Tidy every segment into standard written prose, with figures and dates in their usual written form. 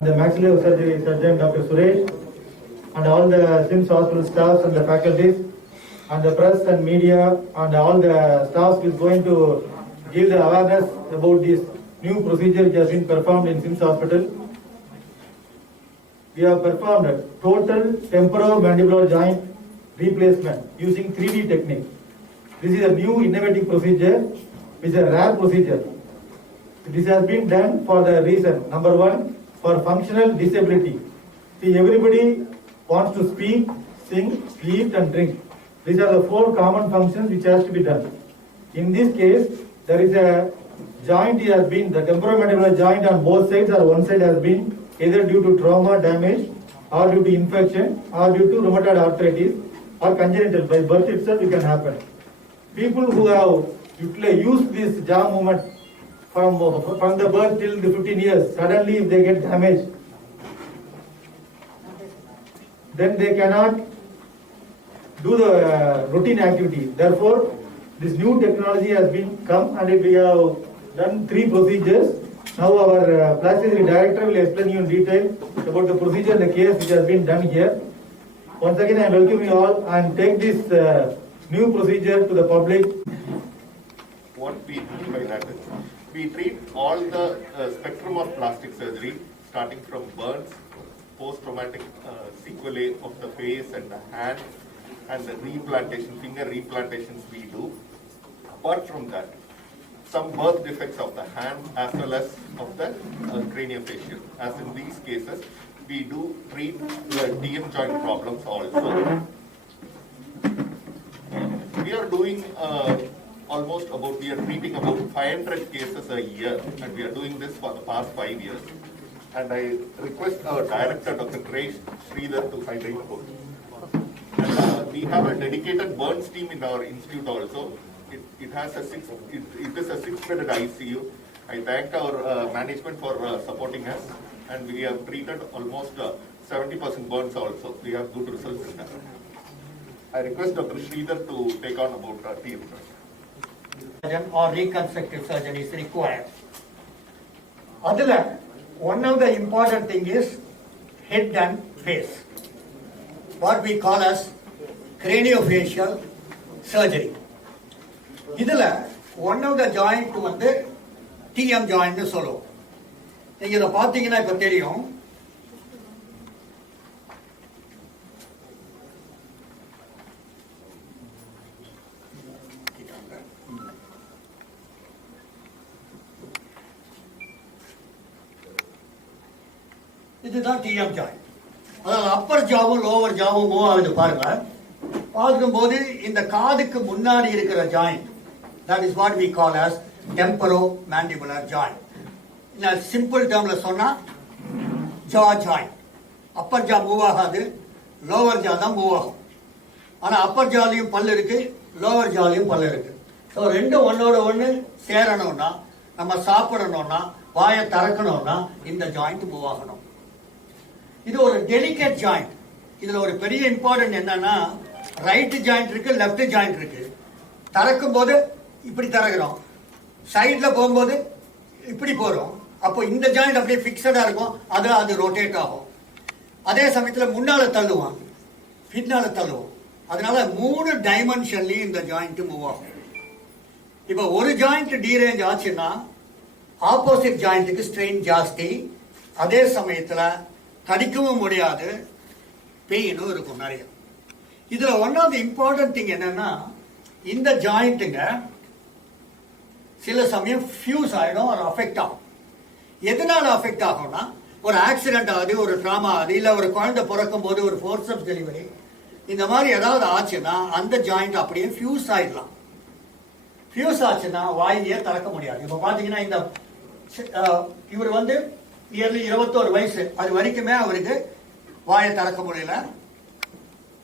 The maxillary surgery surgeon Dr. Suresh and all the SIMS hospital staffs and the faculties and the press and media and all the staffs is going to give the awareness about this new procedure which has been performed in SIMS hospital. We have performed a total temporomandibular joint replacement using 3D technique. This is a new innovative procedure, which is a rare procedure. This has been done for the reason, number one, for functional disability. See, everybody wants to speak, sing, eat and drink. These are the four common functions which has to be done. In this case, there is a joint has been, the temporomandibular joint on both sides or one side has been either due to trauma damage or due to infection or due to rheumatoid arthritis or congenital. By birth itself it can happen. People who have used this jaw movement from the birth till the 15 years, suddenly if they get damaged, then they cannot do the routine activity. Therefore, this new technology has been come and we have done 3 procedures. Now our plastic surgery director will explain you in detail about the procedure and the case which has been done here. Once again, I welcome you all and take this new procedure to the public. What we do by that is, we treat all the spectrum of plastic surgery, starting from burns, post-traumatic sequelae of the face and the hand, and the replantation, finger replantations we do. Apart from that, some birth defects of the hand as well as of the craniofacial. As in these cases, we do treat the DM joint problems also. We are doing we are treating about 500 cases a year, and we are doing this for the past 5 years. And I request our director, Dr. Krish Sridhar, to highlight about it. And, we have a dedicated burns team in our institute also. It is a 6-bedded ICU. I thank our management for supporting us, and we have treated almost 70% burns also. We have good results in that. I request Dr. Sridhar to take on about TM. Or reconstructive surgery is required. One of the important thing is head and face. What we call as craniofacial surgery. One of the joint வந்து TM joint னு சொல்லுவோம். நீங்க இத பாத்தீங்கன்னா இப்ப தெரியும். இதுதான் TM joint. அதாவது அப்பர் ஜாவும் லோவர் ஜாவும் மூவ் ஆகுது பாருங்க. பார்க்கும்போது இந்த காதுக்கு முன்னாடி இருக்கிற joint, that is what we call as temporomandibular joint. In a simple termல சொன்னா jaw joint. அப்பர் ஜா மூவ் ஆகாது, லோவர் ஜா தான் மூவ் ஆகும். ஆனா அப்பர் ஜாலையும் பல்லு இருக்கு, லோவர் ஜாலையும் பல்லு இருக்கு. ஸோ ரெண்டும் ஒன்னோட ஒன்று சேரணும்னா, நம்ம சாப்பிடணும்னா, வாயை திறக்கணும்னா இந்த ஜாயிண்ட் மூவ் ஆகணும். இது ஒரு டெலிகேட் ஜாயிண்ட். இதுல ஒரு பெரிய இம்பார்ட்டன்ட் என்னன்னா, ரைட் ஜாயிண்ட் இருக்கு, லெஃப்ட் ஜாயிண்ட் இருக்கு. திறக்கும் போது இப்படி திறக்கிறோம், சைட்ல போகும்போது இப்படி போறோம். அப்போ இந்த ஜாயிண்ட் அப்படியே பிக்சடா இருக்கும், அது ரொட்டேட் ஆகும். அதே சமயத்தில் முன்னால தள்ளுவோம், பின்னால தள்ளுவோம். அதனால 3 டைமென்ஷன்லயும் இந்த ஜாயிண்ட் மூவ் ஆகும். இப்போ ஒரு ஜாயிண்ட் டீரேஞ்ச் ஆச்சுன்னா ஆப்போசிட் ஜாயிண்ட்டுக்கு ஸ்ட்ரெயின் ஜாஸ்தி. அதே சமயத்தில் கடிக்கவும் முடியாது, பெயினும் இருக்கும் நிறைய. இதுல one of the important thing என்னன்னா, இந்த ஜாயிண்ட்டுங்க சில சமயம் ஃபியூஸ் ஆகிடும், ஒரு அஃபெக்ட் ஆகும். எதனால அஃபெக்ட் ஆகும்னா, ஒரு ஆக்சிடென்ட் ஆகுது, ஒரு ட்ராமா ஆகுது, இல்லை ஒரு குழந்தை பிறக்கும் போது ஒரு ஃபோர்சப்ஸ் டெலிவரி, இந்த மாதிரி ஏதாவது ஆச்சுன்னா அந்த ஜாயிண்ட் அப்படியே ஃபியூஸ் ஆயிடலாம். ஃபியூஸ் ஆச்சுன்னா வாயிலேயே திறக்க முடியாது. இப்போ பார்த்தீங்கன்னா இந்த இவர் வந்து நியர்லி 21 வயசு, அது வரைக்குமே அவருக்கு வாயை திறக்க முடியல.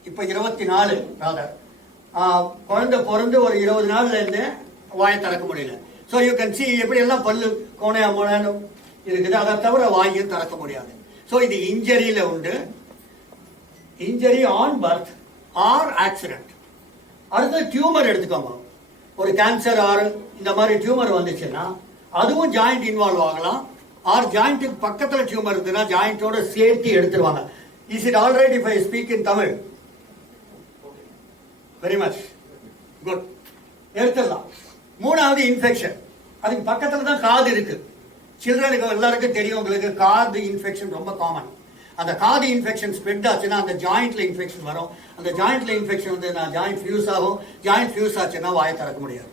இப்போ 24 ராதர், குழந்தை பிறந்து ஒரு 20 நாள்ல இருந்து வாயை திறக்க முடியல. ஸோ யூ கேன் சி எப்படி எல்லாம் பல்லு கோணையா மோனு இருக்குது. அதை தவிர வாயும் திறக்க முடியாது. ஸோ இது இன்ஜரியில உண்டு. Injury on birth or accident. அடுத்து டியூமர் எடுத்துக்கோங்க. ஒரு கேன்சர் ஆர் இந்த மாதிரி டியூமர் வந்துச்சுன்னா அதுவும் ஜாயிண்ட் இன்வால்வ் ஆகலாம், ஆர் ஜாயிண்ட்டுக்கு பக்கத்தில் டியூமர் இருந்ததுன்னா ஜாயிண்டோட சேர்த்து எடுத்துருவாங்க. Is it all right if I speak in Tamil? Very much good. எடுத்துடலாம். மூணாவது இன்ஃபெக்ஷன். அதுக்கு பக்கத்தில் தான் காது இருக்கு. சில்ட்ரனுக்கு எல்லாருக்கும் தெரியும், உங்களுக்கு காது இன்ஃபெக்ஷன் ரொம்ப காமன். அந்த காது இன்ஃபெக்ஷன் ஸ்ப்ரெட் ஆச்சுன்னா அந்த ஜாயிண்ட்ல இன்ஃபெக்ஷன் வரும். அந்த ஜாயிண்ட்ல இன்ஃபெக்ஷன் வந்து ஜாயிண்ட் ஃபியூஸ் ஆகும். ஜாயிண்ட் ஃபியூஸ் ஆச்சுன்னா வாயை திறக்க முடியாது.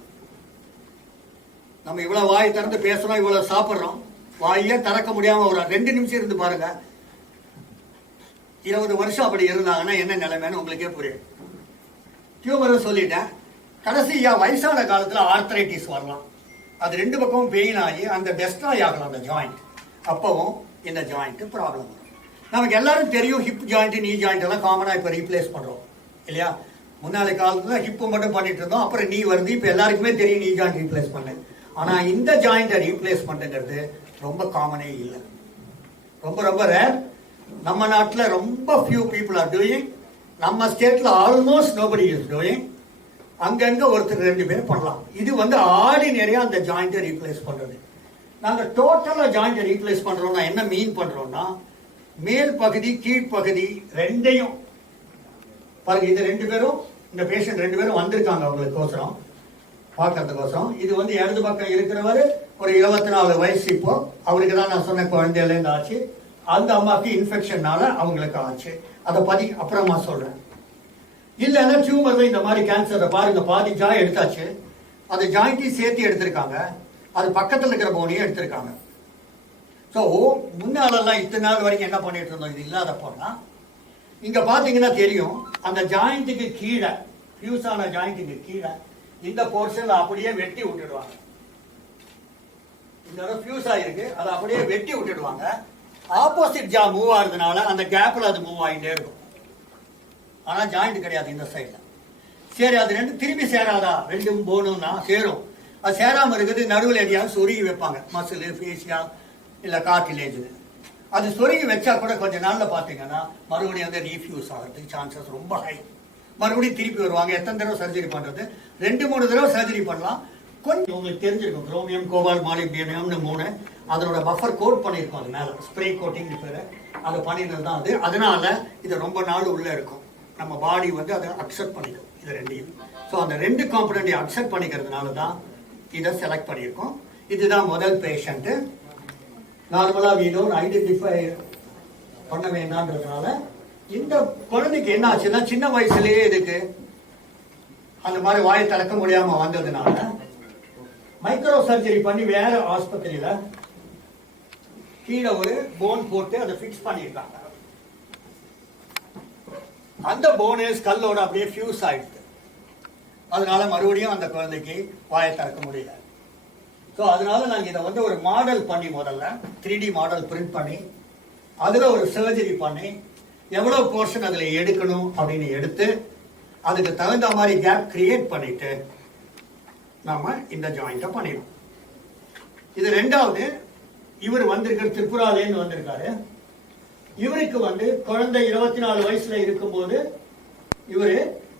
நம்ம இவ்வளவு வாயை திறந்து பேசுறோம், இவ்வளவு சாப்பிட்றோம், வாயே திறக்க முடியாம ஒரு 2 நிமிஷம் இருந்து பாருங்க. 20 வருஷம் அப்படி இருந்தாங்கன்னா என்ன நிலைமைன்னு உங்களுக்கே புரியும். டியூமர் சொல்லிட்டேன். கடைசியா வயசான காலத்துல ஆர்த்தரைட்டிஸ் வரலாம். அது 2 பக்கமும் பெயின் ஆகி அந்த டெஸ்ட்ராய் ஆகலாம் அந்த ஜாயிண்ட். அப்பவும் இந்த ஜாயிண்ட் ப்ராப்ளம் வரும். நமக்கு எல்லாரும் தெரியும், ஹிப் ஜாயிண்ட், நீ ஜாயிண்ட் எல்லாம் காமனா இப்ப ரீப்ளேஸ் பண்றோம் இல்லையா? முன்னாடி காலத்துல ஹிப் மட்டும் பண்ணிட்டு இருந்தோம், அப்புறம் நீ வருது. இப்ப எல்லாருக்குமே தெரியும் நீ ஜாயிண்ட் ரீப்ளேஸ் பண்ணு. ஆனா இந்த ஜாயிண்ட்டை ரீப்ளேஸ் பண்றது ரொம்ப காமனே இல்லை, ரொம்ப ரொம்ப ரேர். நம்ம நாட்டுல ரொம்ப few people are doing. நம்ம ஸ்டேட்ல ஆல்மோஸ்ட் nobody is doing. அங்கங்க ஒருத்தர் 2 பேர் பண்ணலாம். இது வந்து ஆர்டினரியா அந்த ஜாயிண்ட்டை ரீப்ளேஸ் பண்றது. நாங்க டோட்டலா ஜாயிண்ட்டை ரீப்ளேஸ் பண்றோம்னா என்ன மீன் பண்றோம்னா, மேல் பகுதி கீழ்ப்பகுதி ரெண்டையும் பாருங்க. இது 2 பேரும், இந்த பேஷண்ட் 2 பேரும் வந்திருக்காங்க அவங்களுக்கோசரம் பார்க்கறதுக்கோசரம். இது வந்து இடது பக்கம் இருக்கிறவர் ஒரு 24 வயசு. இப்போ அவருக்கு தான் நான் சொன்ன குழந்தையிலேருந்து ஆச்சு. அந்த அம்மாவுக்கு இன்ஃபெக்ஷன்னால அவங்களுக்கு ஆச்சு. அதை அப்புறமா சொல்றேன். இல்லைன்னா டியூமர் இந்த மாதிரி கேன்சரை பாருங்க, பாதி ஜாய் எடுத்தாச்சு. அது ஜாயிண்ட்டையும் சேர்த்து எடுத்திருக்காங்க. அது பக்கத்தில் இருக்கிற போனையும் எடுத்திருக்காங்க. ஸோ முன்னாலெல்லாம் இத்தனை நாள் வரைக்கும் என்ன பண்ணிட்டு இருந்தோம், இது இல்லாத போனா இங்க பாத்தீங்கன்னா தெரியும், அந்த ஜாயிண்ட்டுக்கு கீழே, ஃபியூஸ் ஆன ஜாயிண்ட்டுக்கு கீழே இந்த போர்ஷன் அப்படியே வெட்டி விட்டுடுவாங்க. இந்த ஃபியூஸ் ஆயிருக்கு, அதை அப்படியே வெட்டி விட்டுடுவாங்க. ஆப்போசிட் ஜா மூவ் ஆகுறதுனால அந்த கேப்ல அது மூவ் ஆகிட்டே இருக்கும். ஆனா ஜாயிண்ட் கிடையாது இந்த சைட்ல. சரி, அது 2 திரும்பி சேராதா? 2 போனும்னா சேரும். அது சேராம இருக்குது, நடுவில் எதையாவது சொருகி வைப்பாங்க. மசில், ஃபேஷியா இல்ல கார்டிலேஜ். அது சொருகி வச்சா கூட கொஞ்ச நாள்ல பாத்தீங்கன்னா மறுபடியும் வந்து ரீஃப்யூஸ் ஆகிறதுக்கு சான்சஸ் ரொம்ப ஹை. மறுபடியும் திருப்பி வருவாங்க. எத்தனை தடவை சர்ஜரி பண்றது? 2-3 தடவை சர்ஜரி பண்ணலாம். கொஞ்சம் உங்களுக்கு தெரிஞ்சிருக்கும், குரோமியம், கோபால், மாலிப்டியம்னு 3 அதனோட பஃபர் கோட் பண்ணியிருக்கோம். அது மேல ஸ்ப்ரே கோட்டிங் பேரு, அதை பண்ணினது தான் அது. அதனால இது ரொம்ப நாள் உள்ள இருக்கும். நம்ம பாடி வந்து அதை அக்செப்ட் பண்ணிக்கும் இது 2ஐயும். ஸோ அந்த 2 காம்பனண்டையும் அக்செப்ட் பண்ணிக்கிறதுனால தான் இதை செலக்ட் பண்ணியிருக்கோம். இதுதான் முதல் பேஷண்ட். நார்மலா வீடும் ஐடென்டிஃபை பண்ண வேண்டாம்ன்றதுனால இந்த குழந்தைக்கு என்ன ஆச்சுன்னா, சின்ன வயசுலயே இதுக்கு அந்த மாதிரி வாயை திறக்க முடியாம வந்ததுனால மைக்ரோ சர்ஜரி பண்ணி வேற ஆஸ்பத்திரியில கீழே ஒரு போன் போட்டு அதை பிக்ஸ் பண்ணிருக்காங்க. அந்த போனு ஸ்கல்லோட அப்படியே ஃபியூஸ் ஆயிடுது. அதனால மறுபடியும் அந்த குழந்தைக்கு வாயை திறக்க முடியல. ஸோ அதனால நாங்கள் இதை வந்து ஒரு மாடல் பண்ணி, முதல்ல 3D மாடல் பிரிண்ட் பண்ணி அதுல ஒரு சர்ஜரி பண்ணி எவ்வளவு போர்ஷன் அதுல எடுக்கணும் அப்படின்னு எடுத்து அதுக்கு தகுந்த மாதிரி கேப் கிரியேட் பண்ணிட்டு நாம இந்த ஜாயிண்ட்டை பண்ணிடும். இது 2வது. இவர் வந்திருக்கிற திரிபுராலேன்னு வந்திருக்காரு. இவருக்கு வந்து குழந்தை 24 வயசுல இருக்கும்போது இவரு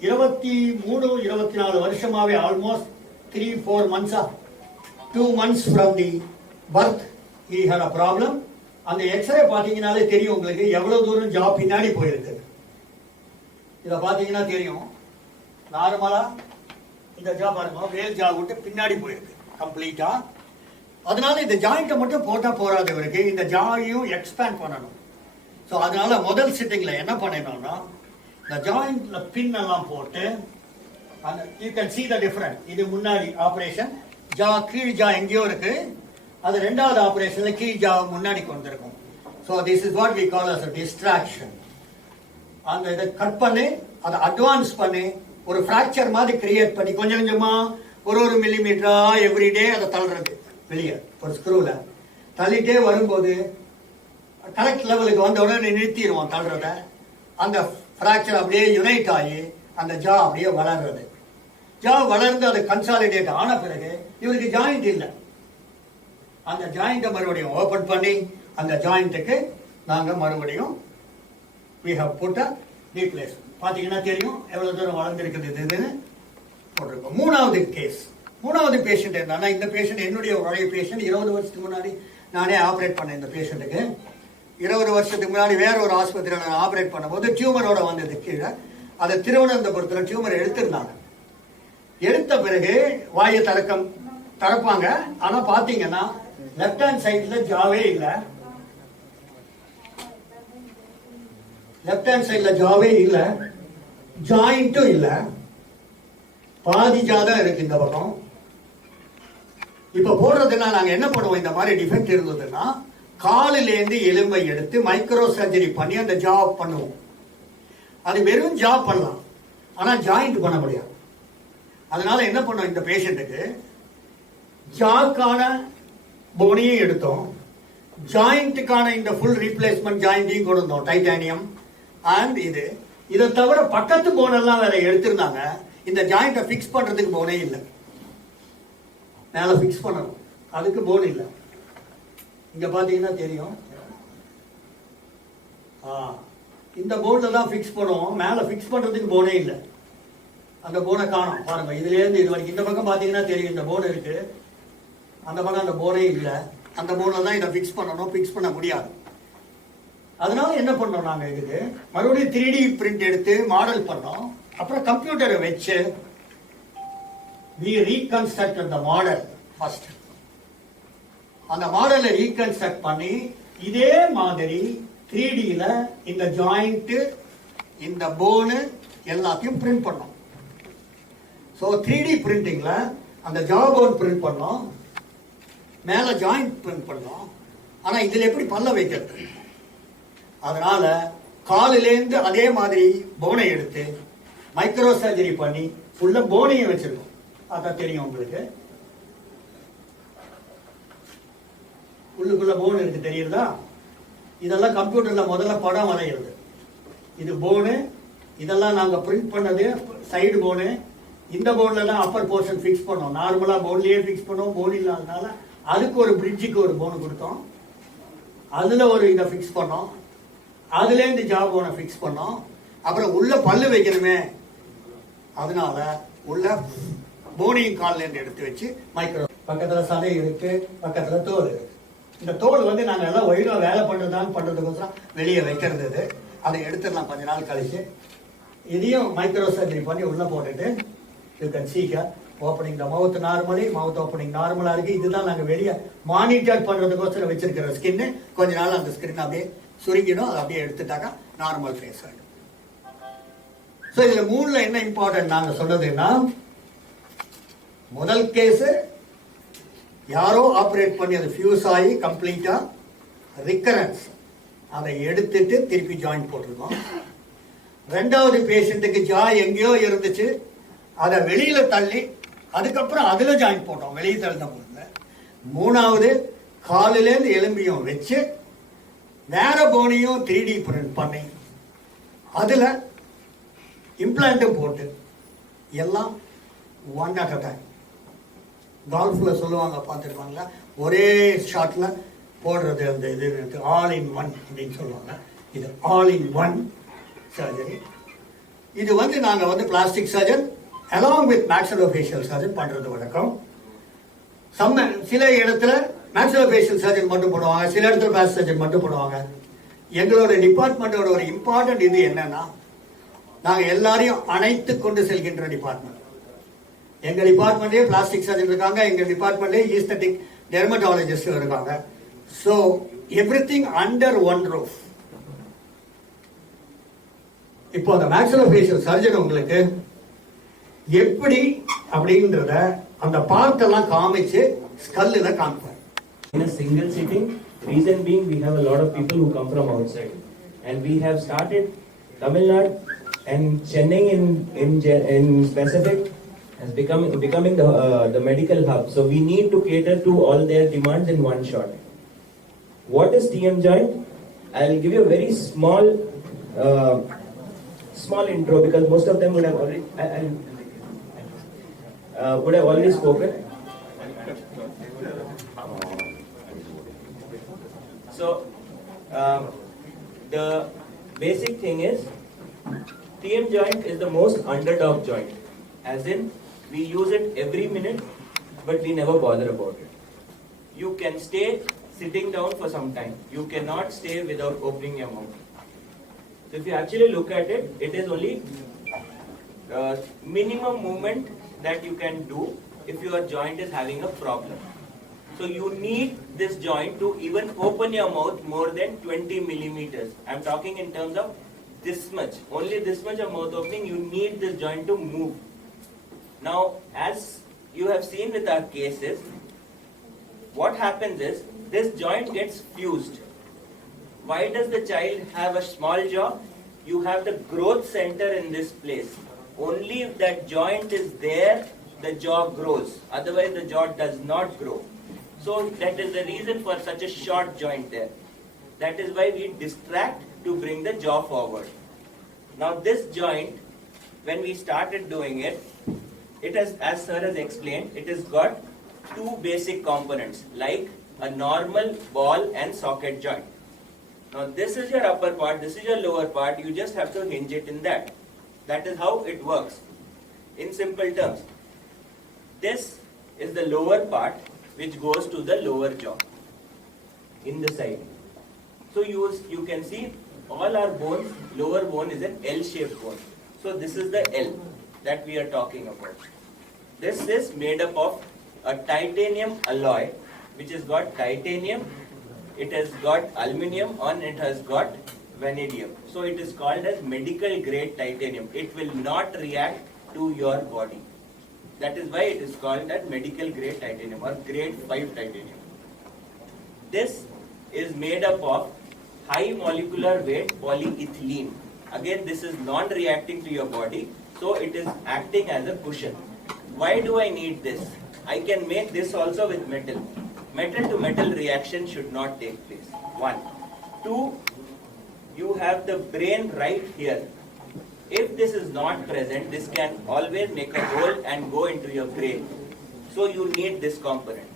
23-24 வருஷமாவே almost 3-4 months 2 months from the birth he had a problem. அந்த எக்ஸ்ரே பாத்தீங்கன்னாலே தெரியும் உங்களுக்கு எவ்வளவு தூரம் ஜா பின்னாடி போயிருக்கு. இத பாத்தீங்கன்னா தெரியும், நார்மலா இந்த ஜா பாருங்க, வேல் ஜா விட்டு பின்னாடி போயிருக்கு கம்ப்ளீட்டா. அதனால இந்த ஜாயிண்ட்டை மட்டும் போட்டா போறாது, இவருக்கு இந்த ஜாயையும் எக்ஸ்பேண்ட் பண்ணணும். ஸோ அதனால முதல் சிட்டிங்ல என்ன பண்ணணும்னா, இந்த ஜாயிண்ட்ல பின் எல்லாம் போட்டு அந்த you can see the difference. இது முன்னாடி ஆபரேஷன், ஜா கீழ் ஜா எங்கேயோ இருக்கு, அது 2வது ஆபரேஷன்ல கீழ் ஜா முன்னாடி கொண்டு இருக்கும். So this is what we call as a distraction. அந்த இதை கட் பண்ணி அதை அட்வான்ஸ் பண்ணி ஒரு ஃப்ராக்சர் மாதிரி கிரியேட் பண்ணி கொஞ்சம் கொஞ்சமா ஒரு மில்லிமீட்டரா எவ்ரிடே அதை தள்ளுறது வெளியே ஒரு ஸ்க்ரூல தள்ளிட்டே வரும்போது கரெக்ட் லெவலுக்கு வந்த உடனே நிறுத்திடுவோம் தள்ளுறத. அந்த ஃப்ராக்சர் அப்படியே யுனைட் ஆகி அந்த ஜா அப்படியே வளர்றது. ஜா வளர்ந்து அது கன்சாலிடேட் ஆன பிறகு இவருக்கு ஜாயிண்ட் இல்லை. அந்த ஜாயிண்ட்டை மறுபடியும் ஓபன் பண்ணி அந்த ஜாயிண்ட்டுக்கு நாங்க மறுபடியும் we have put a replacement. பாத்தீங்கன்னா தெரியும் எவ்வளவு தூரம் வளர்ந்துருக்குது இதுன்னு போட்டிருக்கோம். 3வது கேஸ், 3வது பேஷண்ட் என்னன்னா, இந்த பேஷண்ட் என்னுடைய பழைய பேஷண்ட் 20 வருஷத்துக்கு முன்னாடி நானே ஆப்ரேட் பண்ணேன் இந்த பேஷண்ட்டுக்கு. 20 வருஷத்துக்கு முன்னாடி வேற ஒரு ஆஸ்பத்திரியில் நான் ஆப்ரேட் பண்ணும்போது டியூமரோட வந்தது கீழே. அதை திருவனந்தபுரத்தில் டியூமரை எடுத்திருந்தாங்க. எடுத்த பிறகு வாயை திறப்பாங்க. ஆனா பாத்தீங்கன்னா லெப்ட் ஹேண்ட் சைட்ல ஜாவே இல்லை. லெப்ட் ஹேண்ட் சைட்ல ஜாவே இல்லை, ஜாயிண்ட்டும் இல்லை, பாதி ஜாதான் இருக்கு இந்த பக்கம். இப்ப போடுறதுன்னா நாங்க என்ன பண்ணுவோம், இந்த மாதிரி டிஃபெக்ட் இருந்ததுன்னா காலிலேருந்து எலும்பை எடுத்து மைக்ரோ சர்ஜரி பண்ணி அந்த ஜாப் பண்ணுவோம். அது வெறும் ஜாப் பண்ணலாம், ஆனா ஜாயிண்ட் பண்ண முடியாது. அதனால என்ன பண்ணோம், இந்த பேஷண்ட்டுக்கு ஜாக்கான போனையும் எடுத்தோம், ஜாயிண்ட்டுக்கான இந்த ஃபுல் ரீப்ளேஸ்மெண்ட் ஜாயிண்டையும் கொடுத்தோம், டைட்டானியம் அண்ட் இதை தவிர பக்கத்து போனெல்லாம் வேற எடுத்திருந்தாங்க. இந்த ஜாயிண்ட்டை ஃபிக்ஸ் பண்றதுக்கு போனே இல்லை. மேல ஃபிக்ஸ் பண்ணணும், அதுக்கு போன் இல்லை. இங்க பாத்தீங்கன்னா தெரியும், இந்த போன்ல தான் ஃபிக்ஸ் பண்ணுவோம். மேல ஃபிக்ஸ் பண்றதுக்கு போனே இல்லை. அந்த போனை காணும் பாருங்க. இதுல இருந்து இது வரைக்கும் இந்த பக்கம் பாத்தீங்கன்னா தெரியும், இந்த போன் இருக்கு. அந்த பக்கம் அந்த போனே இல்லை. அந்த போன்ல தான் இதை ஃபிக்ஸ் பண்ணணும், ஃபிக்ஸ் பண்ண முடியாது. அதனால என்ன பண்ணோம், நாங்க இதுக்கு மறுபடியும் 3D பிரிண்ட் எடுத்து மாடல் பண்ணோம். அப்புறம் கம்ப்யூட்டரை வச்சு we reconstructed the model first. அந்த மாடலை ரீகன்ஸ்ட்ரக்ட் பண்ணி இதே மாதிரி 3Dல இந்த ஜாயிண்ட், இந்த போனு எல்லாத்தையும் பிரிண்ட் பண்ணோம். ஸோ 3D பிரிண்டிங்ல அந்த ஜா போன் பிரிண்ட் பண்ணோம், மேல ஜாயிண்ட் பிரிண்ட் பண்ணோம். ஆனா இதுல எப்படி பல்ல வைக்கிறது? அதனால காலிலேருந்து அதே மாதிரி போனை எடுத்து மைக்ரோ சர்ஜரி பண்ணி ஃபுல்லா போனையும் வச்சிருக்கோம். அதான் தெரியும் உங்களுக்கு, உள்ளுக்குள்ள போன் இருக்கு தெரியுதா? இதெல்லாம் கம்ப்யூட்டர்ல முதல்ல படம் வரைகிறது. இது போனு, இதெல்லாம் நாங்க பிரிண்ட் பண்ணது சைடு போனு. இந்த போன்ல தான் அப்பர் போர்ஷன் ஃபிக்ஸ் பண்ணோம். நார்மலா போன்லயே ஃபிக்ஸ் பண்ணோம், போன் இல்லாதனால அதுக்கு ஒரு பிரிட்ஜுக்கு ஒரு போன் கொடுத்தோம். அதுல ஒரு இதை ஃபிக்ஸ் பண்ணோம், அதுல இருந்து ஜா போனை ஃபிக்ஸ் பண்ணோம். அப்புறம் உள்ள பல்லு வைக்கணுமே, அதனால உள்ள போனியும் கால்ல இருந்து எடுத்து வச்சு மைக்ரோ. பக்கத்துல சதை இருக்கு, பக்கத்துல தோல் இருக்கு. இந்த தோல் வந்து நாங்க எல்லாம் ஒயிலா வேலை பண்றதுக்கோசரம் வெளியே வைக்கிறது. அதை எடுத்துடலாம் கொஞ்ச நாள் கழிச்சு. இதையும் மைக்ரோ சர்ஜரி பண்ணி உள்ள போட்டுட்டு you can see opening the mouth normally, mouth opening நார்மலா இருக்கு. இதுதான் நாங்க வெளியே மானிட்டர் பண்றதுக்கோசரம் வச்சிருக்கிற ஸ்கின்னு. கொஞ்ச நாள் அந்த ஸ்கின் அப்படியே சுருங்கிடும், அதை அப்படியே எடுத்துட்டாக்கா நார்மல் ஃபேஸ் ஆகிடும். ஸோ இதுல 3ல என்ன இம்பார்ட்டன்ட் நாங்க சொன்னதுன்னா, முதல் கேஸ் யாரோ ஆப்ரேட் பண்ணி அது ஃபியூஸ் ஆகி கம்ப்ளீட்டா ரிக்கரன்ஸ், அதை எடுத்துட்டு திருப்பி ஜாயின் போட்டிருக்கோம். 2வது பேஷண்ட்டுக்கு ஜா எங்கேயோ இருந்துச்சு, அதை வெளியில தள்ளி அதுக்கப்புறம் அதுல ஜாயின் போட்டோம், வெளியே தள்ளின போதுல. 3வது காலிலேருந்து எலும்பியும் வச்சு வேற போனையும் 3D பிரிண்ட் பண்ணி அதுல இம்ப்ளான்ட்டும் போட்டு எல்லாம் ஒன் அட் அ டைம். கால்ஃப்ல சொல்லுவாங்க, பார்த்துருப்பாங்களா, ஒரே ஷாட்ல போடுறது அந்த இது ஆல் இன் ஒன் அப்படின்னு சொல்லுவாங்க. இது ஆல் இன் ஒன் சர்ஜரி. இது வந்து நாங்க வந்து plastic surgeon along with maxillofacial surgeon பண்றது வழக்கம். சில இடத்துல மேக்ஸிலோஃபேஷியல் சர்ஜன் மட்டும் பண்ணுவாங்க, சில இடத்துல பிளாஸ்டிக் சர்ஜன் மட்டும் பண்ணுவாங்க. எங்களோட டிபார்ட்மெண்டோட ஒரு இம்பார்ட்டன்ட் இது என்னன்னா, நாங்க எல்லாரையும் அணைத்து கொண்டு செல்கின்ற டிபார்ட்மெண்ட். எங்க டிபார்ட்மெண்ட்லயே பிளாஸ்டிக் சர்ஜன் இருக்காங்க, எங்க டிபார்ட்மெண்ட்லயே ஈஸ்தட்டிக் டெர்மட்டாலஜிஸ்ட் இருக்காங்க. So everything under one roof. இப்போ அந்த மேக்ஸிலோஃபேஷியல் சர்ஜன் உங்களுக்கு எப்படி அப்படின்றத அந்த பார்ட் எல்லாம் காமிச்சு ஸ்கல்லுல காமிப்பார். In a single sitting, reason being we have a lot of people who come from outside, and we have started Tamil Nadu and Chennai in specific has becoming the medical hub. So we need to cater to all their demands in one shot. What is TM joint? I'll give you a very small intro because most of them would have already spoken. So the basic thing is TM joint is the most underdog joint, as in we use it every minute but we never bother about it. You can stay sitting down for some time. You cannot stay without opening your mouth. So if you actually look at it, it is only minimum movement that you can do if your joint is having a problem. So you need this joint to even open your mouth more than 20 millimeters. I'm talking in terms of this much. Only this much of mouth opening, you need this joint to move. Now, as you have seen with our cases, what happens is, this joint gets fused. Why does the child have a small jaw? You have the growth center in this place. Only if that joint is there, the jaw grows. Otherwise, the jaw does not grow. So that is the reason for such a short joint there. That is why we distract to bring the jaw forward. Now this joint, when we started doing it, it has, as sir has explained, it has got two basic components, like a normal ball and socket joint. Now this is your upper part, this is your lower part, you just have to hinge it in that. That is how it works. In simple terms, this is the lower part which goes to the lower jaw, in the side. So you can see all our bones, lower bone is an L-shaped bone. So this is the L that we are talking about. This is made up of a titanium alloy, which has got titanium, it has got aluminium, and it has got vanadium. So it is called as medical grade titanium. It will not react to your body. That is why it is called as medical grade titanium or grade 5 titanium. This is made up of high molecular weight polyethylene. Again, this is non-reacting to your body, so it is acting as a cushion. Why do I need this? I can make this also with metal. Metal to metal reaction should not take place. 1. 2. You have the brain right here. If this is not present, this can always make a hole and go into your brain. So you need this component.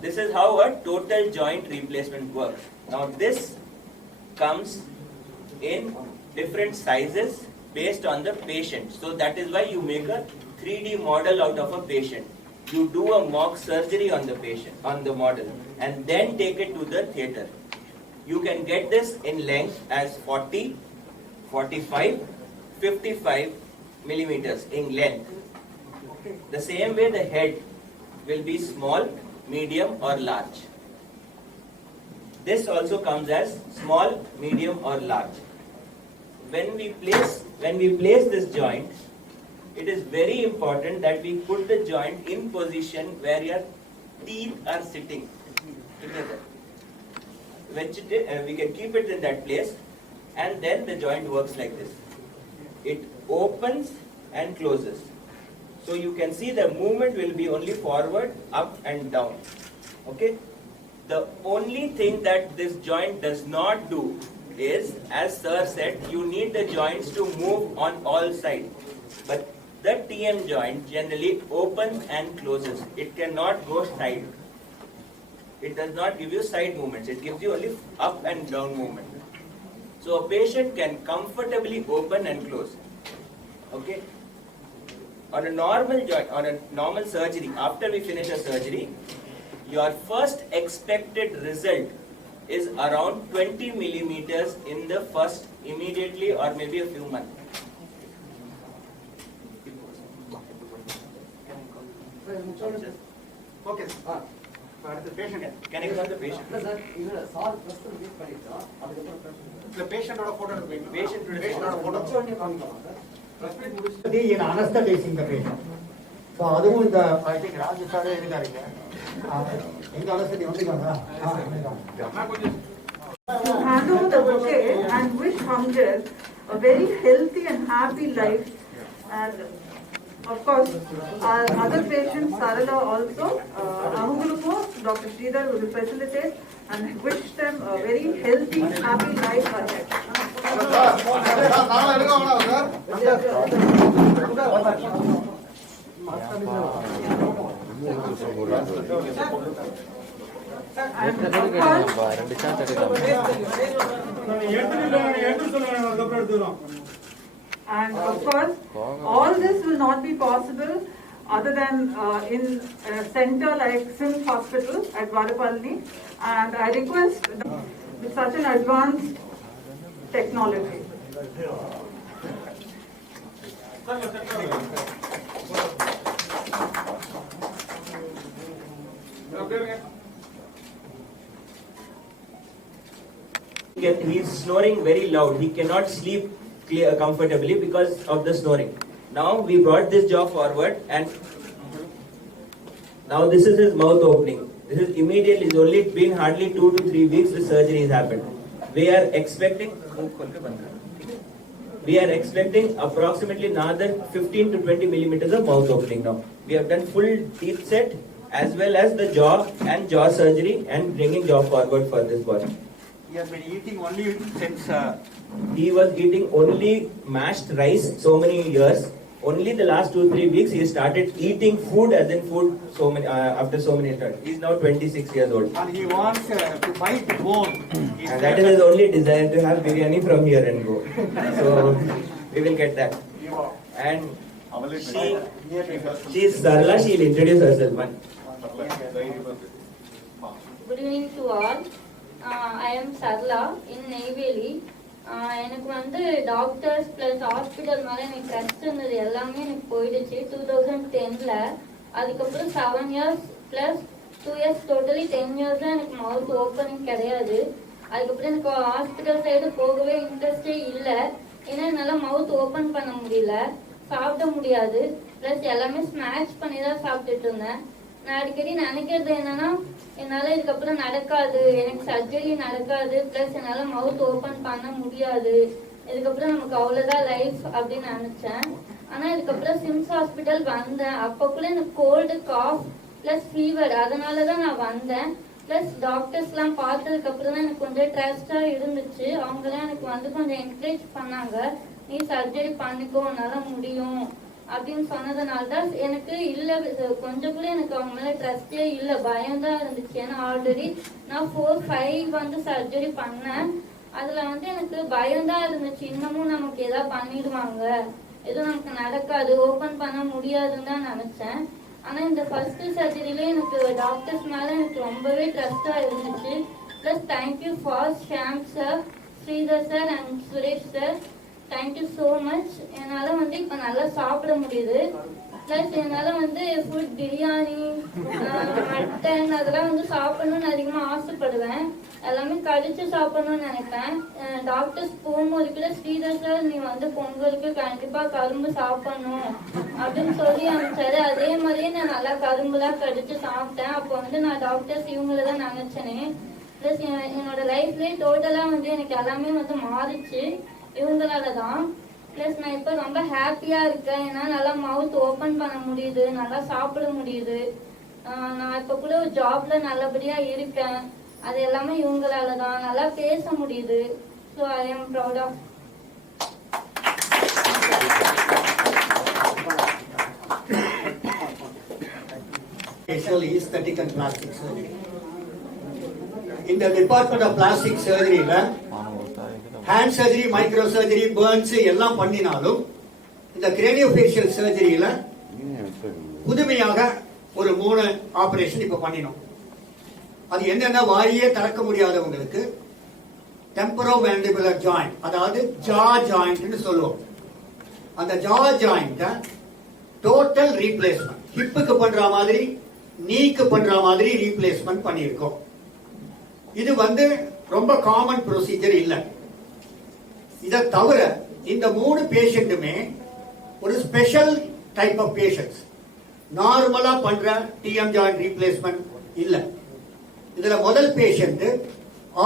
This is how a total joint replacement works. Now this comes in different sizes based on the patient. So that is why you make a 3D model out of a patient. You do a mock surgery on the patient, on the model, and then take it to the theatre. You can get this in length as 40, 45, 55 millimeters in length. The same way the head will be small, medium or large. This also comes as small, medium or large. When we place this joint, it is very important that we put the joint in position where your teeth are sitting together. We can keep it in that place, and then the joint works like this. It opens and closes. So you can see the movement will be only forward, up and down. Okay? The only thing that this joint does not do is, as sir said, you need the joints to move on all sides. But the TM joint generally opens and closes. It cannot go side. It does not give you side movements. It gives you only up and down movement. So a patient can comfortably open and close. Okay? On a normal joint, on a normal surgery, after we finish a surgery, your first expected result is around 20 millimeters in the first immediately or maybe a few months. Okay. The patient. Can I call the patient? The patient or a photo. Patient or a photo. In anesthetizing the patient. So அதுவும் இந்த I think Raju சாரே இருக்காருங்க. எங்க அனஸ்தேட்டி வந்துட்டாங்களா? You hand over the bouquet and wish Hamjad a very healthy and happy life. And of course, our other patients, Sarala also, Ahuguluko, Dr. Sridhar will facilitate and wish them a very healthy, happy life ahead. And of course, all this will not be possible other than in a center like SIMS Hospital at Vadapalni. And I request with such an advanced technology. He's snoring very loud. He cannot sleep comfortably because of the snoring. Now we brought this jaw forward, and now this is his mouth opening. This is immediately. It's only been hardly 2 to 3 weeks the surgery has happened. We are expecting approximately another 15 to 20 millimeters of mouth opening now. We have done full teeth set as well as the jaw and jaw surgery and bringing jaw forward for this boy. He has been eating only since. He was eating only mashed rice so many years. Only the last 2-3 weeks he started eating food as in food after so many times. He is now 26 years old. And he wants to bite the bone. And that is his only desire, to have biryani from here and go. So we will get that. And she is Sarla. She will introduce herself. Good evening to all. I am Sarla in Neyveli. எனக்கு வந்து doctors plus hospital மேலே எனக்கு trust இருந்தது எல்லாமே எனக்கு போயிடுச்சு 2010ல். அதுக்கப்புறம் 7 years plus 2 years totally 10 years தான் எனக்கு மவுத் ஓப்பனிங் கிடையாது. அதுக்கப்புறம் எனக்கு ஹாஸ்பிட்டல் சைடு போகவே இன்ட்ரெஸ்டே இல்லை. ஏன்னா என்னால் மவுத் ஓப்பன் பண்ண முடியல, சாப்பிட முடியாது, ப்ளஸ் எல்லாமே ஸ்நாக்ஸ் பண்ணி தான் சாப்பிட்டுட்டு இருந்தேன். நான் அடிக்கடி நினைக்கிறது என்னன்னா, என்னால் இதுக்கப்புறம் நடக்காது, எனக்கு சர்ஜரி நடக்காது, ப்ளஸ் என்னால் மவுத் ஓப்பன் பண்ண முடியாது, இதுக்கப்புறம் நமக்கு அவ்வளோதான் லைஃப் அப்படின்னு நினச்சேன். ஆனால் இதுக்கப்புறம் சிம்ஸ் ஹாஸ்பிட்டல் வந்தேன். அப்போ கூட எனக்கு கோல்டு, காஃப் ப்ளஸ் ஃபீவர், அதனால தான் நான் வந்தேன். ப்ளஸ் டாக்டர்ஸ்லாம் பார்த்ததுக்கப்புறம் தான் எனக்கு கொஞ்சம் ட்ரஸ்டாக இருந்துச்சு. அவங்களாம் எனக்கு வந்து கொஞ்சம் என்கரேஜ் பண்ணாங்க, நீ சர்ஜரி பண்ணிக்கோ, உன்னால் முடியும் அப்படின்னு சொன்னதுனால தான் எனக்கு இல்லை, கொஞ்சம் கூட எனக்கு அவங்க மேலே ட்ரஸ்டே இல்லை, பயம்தான் இருந்துச்சு. ஏன்னா ஆல்ரெடி நான் 4-5 வந்து சர்ஜரி பண்ணேன். அதில் வந்து எனக்கு பயம்தான் இருந்துச்சு, இன்னமும் நமக்கு எதாவது பண்ணிடுவாங்க, எதுவும் நமக்கு நடக்காது, ஓப்பன் பண்ண முடியாதுன்னு தான் நினச்சேன். ஆனால் இந்த ஃபர்ஸ்ட் சர்ஜரியிலே எனக்கு டாக்டர்ஸ் மேலே எனக்கு ரொம்பவே ட்ரஸ்டாக இருந்துச்சு. Plus thank you for Sham sir, Sridhar sir and Suresh sir, thank you so much. என்னால் வந்து இப்போ நல்லா சாப்பிட முடியுது. ப்ளஸ் என்னால் வந்து ஃபுட், பிரியாணி, மட்டன் அதெல்லாம் வந்து சாப்பிடணும்னு அதிகமாக ஆசைப்படுவேன். எல்லாமே கடிச்சு சாப்பிடணும்னு நினைப்பேன். டாக்டர்ஸ் போகும்போது கூட ஸ்ரீதர் சார் நீ வந்து பொங்கலுக்கு கண்டிப்பாக கரும்பு சாப்பிடணும் அப்படின்னு சொல்லி அனுப்பிச்சாரு. அதே மாதிரியே நான் நல்லா கரும்புலாம் கடிச்சு சாப்பிட்டேன். அப்போ வந்து நான் டாக்டர்ஸ் இவங்கள தான் நினச்சேனே. ப்ளஸ் என்னோட லைஃப்லேயே டோட்டலாக வந்து எனக்கு எல்லாமே வந்து மாறிச்சு இவங்களால தான். ப்ளஸ் நான் இப்போ ரொம்ப ஹாப்பியாக இருக்கேன், ஏன்னா நல்லா மவுத் ஓப்பன் பண்ண முடியுது, நல்லா சாப்பிட முடியுது. நான் இப்போ கூட ஒரு ஜாப்ல நல்லபடியாக இருக்கேன், அது எல்லாமே இவங்களால தான். நல்லா பேச முடியுது. So I am proud of. Aesthetic and plastic surgery. In the department of plastic surgery, hand surgery, micro surgery, Burns எல்லாம் பண்ணினாலும் இந்த கிரேனியோஃபேஷியல் சர்ஜரியில புதுமையாக ஒரு 3 ஆபரேஷன் இப்ப பண்ணினோம். அது என்னென்ன, வாரியே திறக்க முடியாதவங்களுக்கு டெம்பரோமேண்டிபுலர் ஜாயிண்ட், அதாவது ஜா ஜாயிண்ட்னு சொல்லுவோம். அந்த ஜா ஜாயிண்ட டோட்டல் ரீப்ளேஸ்மெண்ட், ஹிப்புக்கு பண்ற மாதிரி, நீக்கு பண்ற மாதிரி ரீப்ளேஸ்மெண்ட் பண்ணியிருக்கோம். இது வந்து ரொம்ப காமன் ப்ரொசீஜர் இல்லை. இதை தவிர இந்த 3 பேஷண்ட்டுமே ஒரு ஸ்பெஷல் டைப் ஆஃப் பேஷண்ட்ஸ். நார்மலா பண்ற டிஎம் ஜாயிண்ட் ரீப்ளேஸ்மெண்ட் இல்ல. இதுல முதல் பேஷண்ட்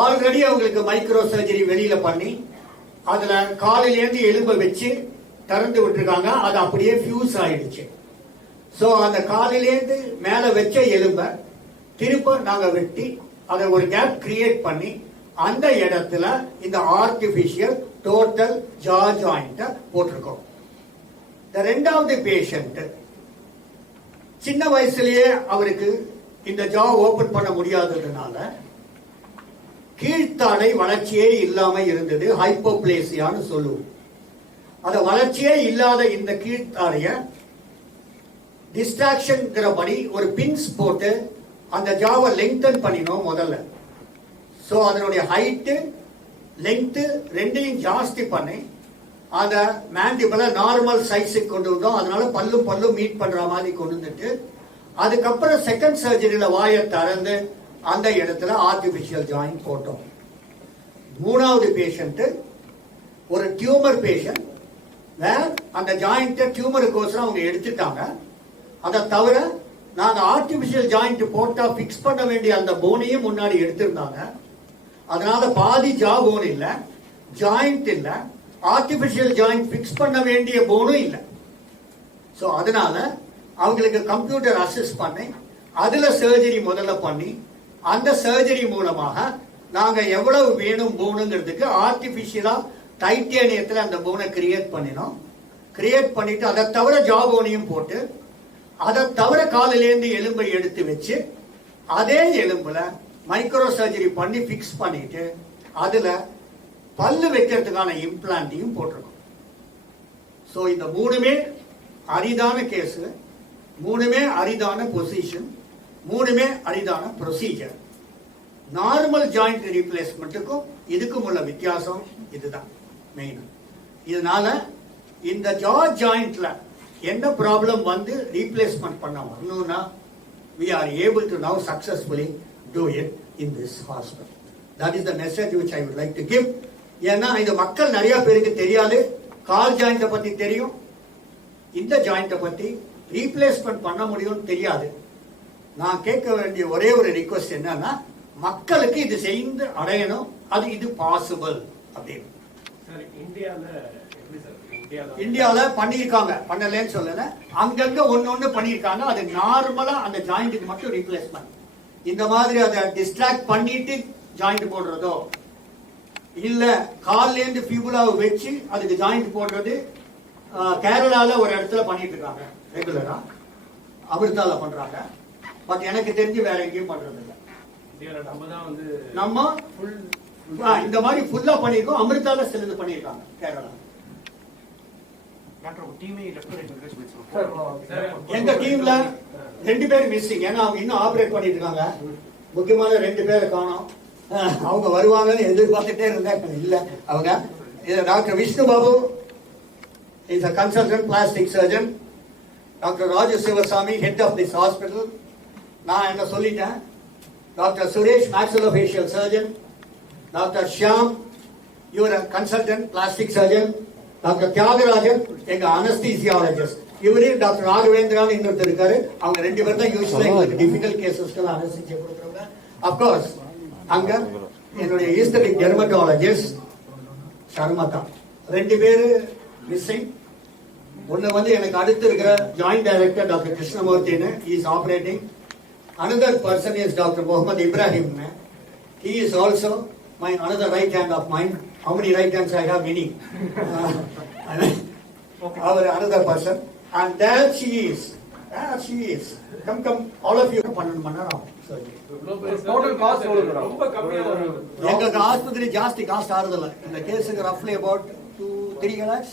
ஆல்ரெடி அவங்களுக்கு மைக்ரோ சர்ஜரி வெளியில பண்ணி அதுல காலிலேருந்து எலும்பை வச்சு திறந்து விட்டுருக்காங்க, அது அப்படியே ஃபியூஸ் ஆயிடுச்சு. ஸோ அந்த காலிலேருந்து மேல வச்ச எலும்பை திரும்ப நாங்க வெட்டி அதை ஒரு கேப் கிரியேட் பண்ணி அந்த இடத்துல இந்த ஆர்டிபிஷியல் டோட்டல் ஜா ஜாயிண்ட போட்டிருக்கோம். இந்த 2வது பேஷண்ட் சின்ன வயசுலயே அவருக்கு இந்த ஜா ஓபன் பண்ண முடியாததுனால கீழ்த்தாடை வளர்ச்சியே இல்லாம இருந்தது, ஹைப்போப்ளேசியான்னு சொல்லுவோம். அத வளர்ச்சியே இல்லாத இந்த கீழ்த்தாடைய டிஸ்ட்ராக்ஷன்ங்கிறபடி ஒரு பின்ஸ் போட்டு அந்த ஜாவை லெங்தன் பண்ணினோம் முதல்ல. ஸோ அதனுடைய ஹைட்டு லெங்க்த்து ரெண்டையும் ஜாஸ்தி பண்ணி அந்த மேண்டிபிளை நார்மல் சைஸுக்கு கொண்டு வந்தோம். அதனால பல்லும் மீட் பண்ற மாதிரி கொண்டு வந்துட்டு அதுக்கப்புறம் செகண்ட் சர்ஜரியில வாயை திறந்து அந்த இடத்துல ஆர்டிபிஷியல் ஜாயிண்ட் போட்டோம். மூணாவது பேஷண்ட் ஒரு டியூமர் பேஷண்ட், அந்த ஜாயிண்ட் டியூமருக்கோசரம் அவங்க எடுத்துட்டாங்க. அதை தவிர நாங்க ஆர்டிபிஷியல் ஜாயிண்ட் போட்டா பிக்ஸ் பண்ண வேண்டிய அந்த போனையும் முன்னாடி எடுத்திருந்தாங்க. அதனால பாதி ஜா போன் இல்ல, ஜாயிண்ட் இல்ல, ஆர்டிபிஷியல் ஜாயிண்ட் பிக்ஸ் பண்ண வேண்டிய போனும் இல்ல. சோ அதனால அவங்களுக்கு கம்ப்யூட்டர் அசிஸ்ட் பண்ணி அதுல சர்ஜரி முதல்ல பண்ணி அந்த சர்ஜரி மூலமாக நாங்க எவ்வளவு வேணும் போனுங்கிறதுக்கு ஆர்டிபிஷியலா டைட்டேனியத்துல அந்த போனை கிரியேட் பண்ணினோம். கிரியேட் பண்ணிட்டு அதை தவிர ஜா போனையும் போட்டு அதை தவிர காலிலேருந்து எலும்பை எடுத்து வச்சு அதே எலும்புல மைக்ரோ சர்ஜரி பண்ணி பிக்ஸ் பண்ணிட்டு அதுல பல்லு வைக்கிறதுக்கான இம்ப்ளான்டையும் போட்டிருக்கோம். சோ இந்த மூணுமே அரிதான கேஸ், மூணுமே அரிதான பொசிஷன், மூணுமே அரிதான ப்ரொசீஜர். நார்மல் ஜாயிண்ட் ரீப்ளேஸ்மெண்ட்டுக்கும் இதுக்கும் உள்ள வித்தியாசம் இதுதான் மெயின். இதனால இந்த ஜா ஜாயிண்ட்ல என்ன ப்ராப்ளம் வந்து ரீப்ளேஸ்மெண்ட் பண்ண வரணும்னா we are able to now successfully do it in this hospital. That is the message which I would like to give. ஏன்னா இது மக்கள் நிறைய பேருக்கு தெரியாது. கால் ஜாயிண்ட பத்தி தெரியும், இந்த ஜாயிண்ட பத்தி ரீப்ளேஸ்மெண்ட் பண்ண முடியும்னு தெரியாது. நான் கேட்க வேண்டிய ஒரே ஒரு ரிக்வெஸ்ட் என்னன்னா மக்களுக்கு இது செய்து அடையணும், அது இது பாசிபிள் அப்படின்னு. இந்தியால பண்ணிருக்காங்க, பண்ணலன்னு சொல்லல, அங்கங்க ஒண்ணு பண்ணிருக்காங்க. அது நார்மலா அந்த ஜாயிண்ட்டுக்கு மட்டும் ரீப்ளேஸ்மெண்ட். இந்த மாதிரி அதை டிஸ்ட்ராக்ட் பண்ணிட்டு ஜாயிண்ட் போடுறதோ இல்ல கால்ல இருந்து பியூபுலாவை வச்சு அதுக்கு ஜாயிண்ட் போடுறது கேரளால ஒரு இடத்துல பண்ணிட்டு இருக்காங்க ரெகுலரா, அமிர்தால பண்றாங்க. பட் எனக்கு தெரிஞ்சு வேற எங்கேயும் பண்றது இல்லை. நம்ம இந்த மாதிரி ஃபுல்லா பண்ணிருக்கோம். அமிர்தால சிலது பண்ணிருக்காங்க கேரளா. எங்க டீம்ல 2 பேர் மிஸ்ஸிங். ஏன்னா அவங்க இன்னும் ஆபரேட் பண்ணிட்டு இருக்காங்க. முக்கியமான 2 பேரை காணோம். அவங்க வருவாங்கன்னு எதிர்பார்த்துட்டே இருந்தாங்க, இல்ல அவங்க. Doctor Vishnu Babu is a consultant plastic surgeon. Doctor Raju Sivasamy head of this hospital. நான் என்ன சொல்லிட்டேன். Doctor Suresh maxillofacial surgeon. Doctor Shyam இவர் consultant plastic surgeon. Doctor Thiyagarajan எங்க அனஸ்தீசியாலஜிஸ்ட். இவரே டாக்டர் ராகவேந்திரான் இன்னொருத்தர் இருக்காரு. அவங்க 2 பேர் தான் யூஸ்வலா எங்களுக்கு டிஃபிகல்ட் கேசஸ்க்கு அனஸ்தீசியா கொடுக்குறவங்க. அப்கோர்ஸ் அங்க என்னுடைய ஈஸ்தடிக் டெர்மட்டாலஜிஸ்ட் சர்மதா 2 பேரு மிஸ்ஸிங். ஒன்னு வந்து எனக்கு அடுத்து இருக்கிற ஜாயிண்ட் டைரக்டர் டாக்டர் கிருஷ்ணமூர்த்தின்னு, is operating. another person is Dr. Mohammed Ibrahim. He is also my another right hand of mine. How many right hands I have? Many. Our another person, and there she is. There she is. Come, all of you. 12 மணி நேரம். Total cost ரொம்ப கம்மியா வரும். எங்க ஆஸ்பத்திரி ஜாஸ்தி cost ஆறுதல்ல. இந்த கேஸுக்கு roughly about 2-3 lakhs,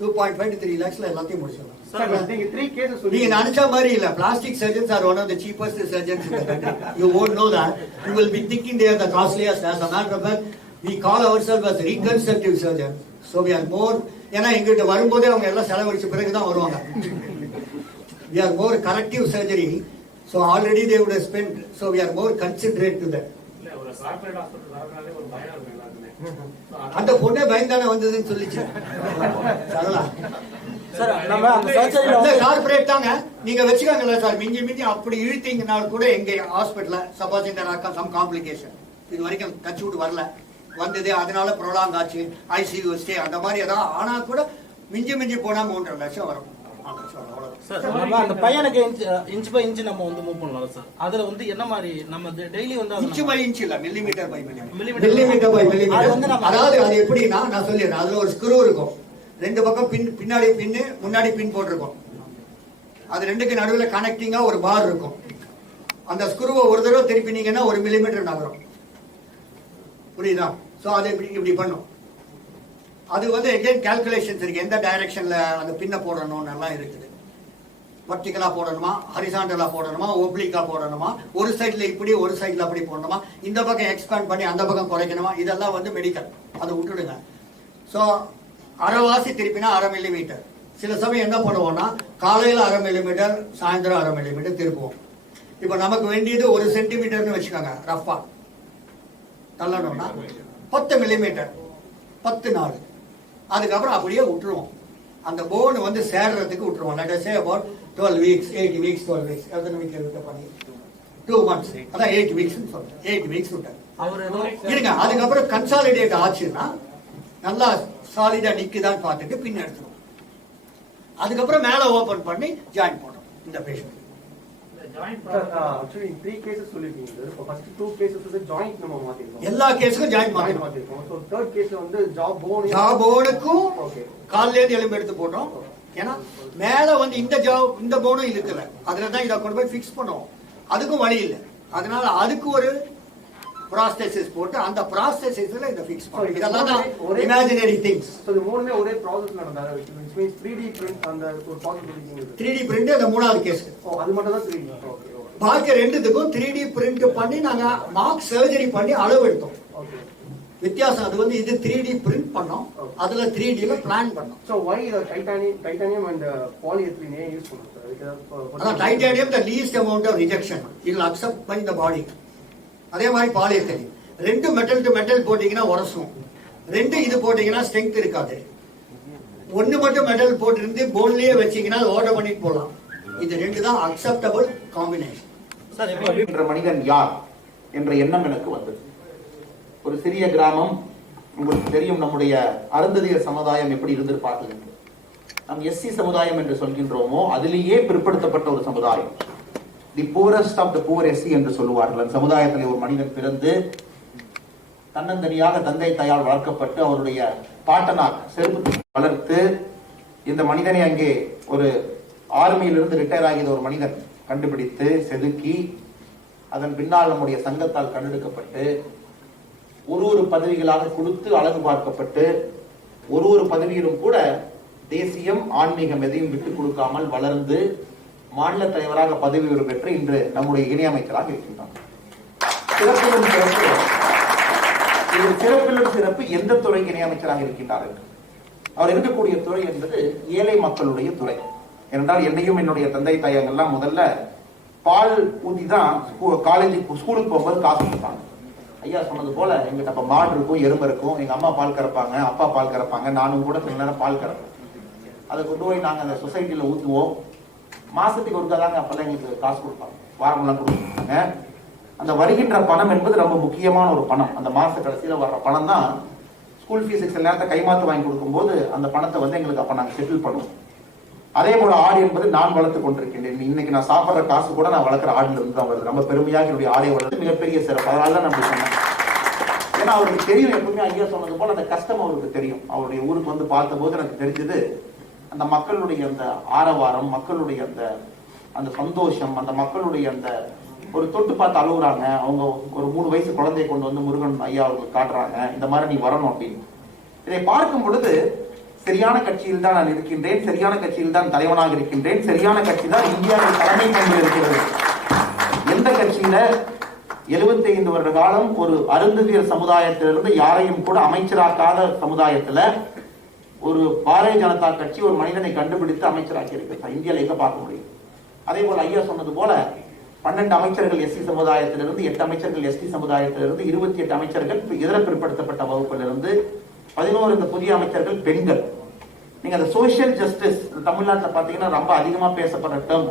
2.5 to 3 lakhsல எல்லாத்தையும் முடிச்சிடலாம். Sir, நீங்க 3 cases நீங்க நினைச்ச மாதிரி இல்ல. Plastic surgeons are one of the cheapest surgeons in the country. You won't know that. You will be thinking they are the costliest. As a matter of fact, we call ourselves as reconstructive surgeons. So we are more. ஏன்னா எங்கிட்ட வரும்போதே அவங்க எல்லாம் செலவழிச்ச பிறகுதான் வருவாங்க. We are more corrective surgery. So already they would have spent. So we are more considerate to them. அந்த பொண்ணே பயந்தானே வந்ததுன்னு சொல்லிச்சு. சரளா சார், நம்ம அந்த சர்ஜரியில கார்ப்பரேட் தாங்க நீங்க வச்சுக்காங்கல்ல சார். மிஞ்சி அப்படி இழுத்தீங்கனால கூட எங்க ஹாஸ்பிட்டல்ல சப்போஸ் இந்த சம் காம்ப்ளிகேஷன் இது வரைக்கும் டச் விட்டு வரல, வந்தது அதனால ப்ரொலாங் ஆச்சு, ஐசியூ ஸ்டே அந்த மாதிரி ஏதாவது ஆனா கூட மிஞ்சி போனா 3.5 லட்சம் வரும். சார், நம்ம அந்த பையனுக்கு இன்ச் பை இன்ச் நம்ம வந்து மூவ் பண்ணலாம் சார். அதுல வந்து என்ன மாதிரி நம்ம டெய்லி வந்து இன்ச் பை இன்ச் இல்ல, millimetre by millimetre by millimetre. அதாவது அது எப்படின்னா நான் சொல்லிடுறேன். அதுல ஒரு ஸ்க்ரூ இருக்கும், 2 பக்கம் பின்னாடி பின்னு முன்னாடி பின் போட்டிருக்கும். அது 2க்கு நடுவில் கனெக்டிங்கா ஒரு பார் இருக்கும். அந்த ஸ்க்ரூவை ஒரு தடவை திருப்பினீங்கன்னா 1 மில்லிமீட்டர் நகரும். புரியுதா? சோ அதை இப்படி பண்ணும். அது வந்து எகைன் கால்குலேஷன்ஸ் இருக்கு, எந்த டைரக்ஷன்ல அந்த பின்ன போடணும்னு எல்லாம் இருக்குது. வர்டிகலா போடணுமா, ஹரிசாண்டலா போடணுமா, ஒப்ளிக்கா போடணுமா, ஒரு சைடுல இப்படி ஒரு சைடுல அப்படி போடணுமா, இந்த பக்கம் எக்ஸ்பேண்ட் பண்ணி அந்த பக்கம் குறைக்கணுமா, இதெல்லாம் வந்து மெடிக்கல். அதை விட்டுடுங்க. ஸோ அரைவாசி திருப்பினா 1/2 மில்லிமீட்டர். சில சமயம் என்ன பண்ணுவோம்னா காலையில் 1/2 மில்லிமீட்டர், சாயந்தரம் 1/2 மில்லிமீட்டர் திருப்புவோம். இப்போ நமக்கு வேண்டியது 1 சென்டிமீட்டர்னு வச்சுக்கோங்க. ரஃபா தள்ளணும்னா 10 மில்லிமீட்டர் 10 நாள். அதுக்கப்புறம் அப்படியே விட்டுருவோம். அந்த போன் வந்து சேர்றதுக்கு விட்டுருவோம். Let us say about 12 weeks, 8 weeks, 12 weeks. எத்தனை வீக் விட்ட பண்ணி 2 months, அதான் 8 வீக்ஸ்னு சொல்றேன். 8 வீக்ஸ் விட்டார் இருங்க. அதுக்கப்புறம் கன்சாலிடேட் ஆச்சுன்னா நல்லா சாலிடா நிக்குதான்னு பார்த்துட்டு பின் எடுத்துருவோம். அதுக்கப்புறம் மேல ஓபன் பண்ணி ஜாயின் பண்ணுவோம் இந்த பேஷண்ட். Actually, 3 cases சொல்லிருக்கீங்க சார். இப்போ ஃபர்ஸ்ட் 2 cases வந்து ஜாயிண்ட் நம்ம மாத்திருக்கோம். எல்லா கேஸுக்கும் ஜாயின் மாத்திருக்கோம். ஸோ தேர்ட் கேஸ்ல வந்து ஜாப் போனுக்கும் கால்ல இருந்து எலும்பு எடுத்து போட்டோம். ஏன்னா மேல வந்து இந்த போனும் இருக்குல்ல, அதுல தான் இதை கொண்டு போய் ஃபிக்ஸ் பண்ணுவோம். அதுக்கும் வழி இல்லை. அதனால அதுக்கு ஒரு ப்ராஸ்தெசிஸ் போட்டு அந்த ப்ராஸ்தெசிஸ்ல இதை ஃபிக்ஸ் பண்ணுவோம். இதெல்லாம் தான் இமேஜினரி திங்ஸ். ஸோ இது மூணுமே ஒரே process நடந்தாரு. which means 3D print அந்த ஒரு ப்ராசஸ் இருக்கீங்க. 3D print அந்த மூணாவது கேஸ். அது மட்டும் தான் 3D. ஓகே. பாக்கி ரெண்டுத்துக்கும் 3D print பண்ணி நாங்க மார்க் சர்ஜரி பண்ணி அளவு எடுத்தோம். ஓகே. வித்தியாசம் அது வந்து இது 3D print பண்ணோம், அதுல 3D ல பிளான் பண்ணோம். So why the titanium and polyethylene use பண்ணுங்க சார்? அதான் titanium the least amount of rejection it will accept by the body. அதே மாதிரி பாலிஎத்திலீன். 2 மெட்டல் டு மெட்டல் போட்டீங்கன்னா உரசும், 2 இது போட்டீங்கன்னா ஸ்ட்ரெங்த் இருக்காது. 1 மட்டும் மெட்டல் போட்டு போன்லயே வச்சீங்கன்னா ஆர்டர் பண்ணிட்டு போலாம். இது 2 தான் அக்செப்டபிள் காம்பினேஷன். சார் இப்போ மனிதன் யார் என்ற எண்ணம் எனக்கு வந்தது. ஒரு சிறிய கிராமம், உங்களுக்கு தெரியும் நம்முடைய அருந்ததியர் சமுதாயம் எப்படி இருந்திருப்பார்கள். நம் எஸ்சி சமுதாயம் என்று சொல்கின்றோமோ அதிலேயே பிற்படுத்தப்பட்ட ஒரு சமுதாயம். The poorest of the poor SC என்று சொல்லுவார்கள். அந்த சமுதாயத்தில் ஒரு மனிதன் பிறந்து தன்னந்தனியாக தந்தை தாயால் வளர்க்கப்பட்டு அவருடைய பாட்டனார் செருப்பு வளர்த்து இந்த மனிதனை அங்கே ஒரு ஆர்மியிலிருந்து ரிட்டையர் ஆகிய ஒரு மனிதன் கண்டுபிடித்து செதுக்கி அதன் பின்னால் நம்முடைய சங்கத்தால் கண்டெடுக்கப்பட்டு ஒரு பதவிகளாக கொடுத்து அழகு பார்க்கப்பட்டு ஒரு பதவியிலும் கூட தேசியம் ஆன்மீகம் எதையும் விட்டுக் கொடுக்காமல் வளர்ந்து மாநில தலைவராக பதவி உயர்வு பெற்று இன்று நம்முடைய இணையமைச்சராக இருக்கின்றார். சிறப்பிலும் சிறப்பு எந்த துறைக்கு இணையமைச்சராக இருக்கின்றார்? அவர் இருக்கக்கூடிய துறை என்பது ஏழை மக்களுடைய துறை. என்றால் என்னையும் என்னுடைய தந்தை தாயங்கள்லாம் முதல்ல பால் ஊதி தான் காலேஜுக்கு ஸ்கூலுக்கு போகும்போது காசு கொடுப்பாங்க. ஐயா சொன்னது போல எங்கிட்ட அப்ப மாடு இருக்கும், எறும்பு இருக்கும். எங்க அம்மா பால் கறப்பாங்க, அப்பா பால் கறப்பாங்க, நானும் கூட சில நேரம் பால் கறப்பேன். அதை கொண்டு போய் நாங்க அந்த சொசைட்டில ஊத்துவோம். மாசத்துக்கு ஒருக்காதாங்க அப்பெல்லாம் எங்களுக்கு காசு கொடுப்பாங்க, வாரமெல்லாம் கொடுப்பாங்க. அந்த வருகின்ற பணம் என்பது ரொம்ப முக்கியமான ஒரு பணம். அந்த மாச கடைசியில வர்ற பணம் தான் ஸ்கூல் ஃபீஸுக்கு சில நேரத்தை கைமாத்து வாங்கி கொடுக்கும்போது அந்த பணத்தை வந்து எங்களுக்கு அப்ப நாங்க செட்டில் பண்ணுவோம். அதே போல ஆடு என்பது நான் வளர்த்து கொண்டிருக்கின்றேன். இன்னைக்கு நான் சாப்பிட்ற காசு கூட நான் வளர்க்குற ஆடுல இருந்து தான் வருது. ரொம்ப பெருமையாக என்னுடைய ஆடை வளர்த்து மிகப்பெரிய சிறப்பு. அதனால தான் நம்ம சொன்னேன். ஏன்னா அவருக்கு தெரியும், எப்பவுமே ஐயா சொன்னது போல அந்த கஷ்டம் அவருக்கு தெரியும். அவருடைய ஊருக்கு வந்து பார்த்த போது எனக்கு தெரிஞ்சது அந்த மக்களுடைய அந்த ஆரவாரம், மக்களுடைய அந்த சந்தோஷம், அந்த மக்களுடைய அந்த ஒரு தொட்டு பார்த்து அழுகுறாங்க. அவங்க ஒரு 3 வயசு குழந்தையை கொண்டு வந்து முருகன் ஐயா அவர்களுக்கு காட்டுறாங்க, இந்த மாதிரி நீ வரணும் அப்படின்னு. இதை பார்க்கும் பொழுது சரியான கட்சியில் தான் நான் இருக்கின்றேன், சரியான கட்சியில் தான் தலைவனாக இருக்கின்றேன், சரியான கட்சி தான் இந்தியாவில் தலைமை கொண்டு இருக்கிறது. எந்த கட்சியில 75 வருட காலம் ஒரு அருந்ததியர் சமுதாயத்திலிருந்து யாரையும் கூட அமைச்சராக்காத சமுதாயத்துல ஒரு பாரதிய ஜனதா கட்சி ஒரு மனிதனை கண்டுபிடித்து அமைச்சராக்கி இருக்கு. இந்தியாவில் எங்க பார்க்க முடியும்? அதே போல ஐயா சொன்னது போல 12 அமைச்சர்கள் எஸ்சி சமுதாயத்திலிருந்து, 8 அமைச்சர்கள் எஸ்டி சமுதாயத்திலிருந்து, 28 அமைச்சர்கள் இதர பிற்படுத்தப்பட்ட வகுப்பிலிருந்து, 11 இந்த புதிய அமைச்சர்கள் பெண்கள். நீங்க அந்த சோசியல் ஜஸ்டிஸ் தமிழ்நாட்டில் பாத்தீங்கன்னா ரொம்ப அதிகமா பேசப்படுற டேர்ம்.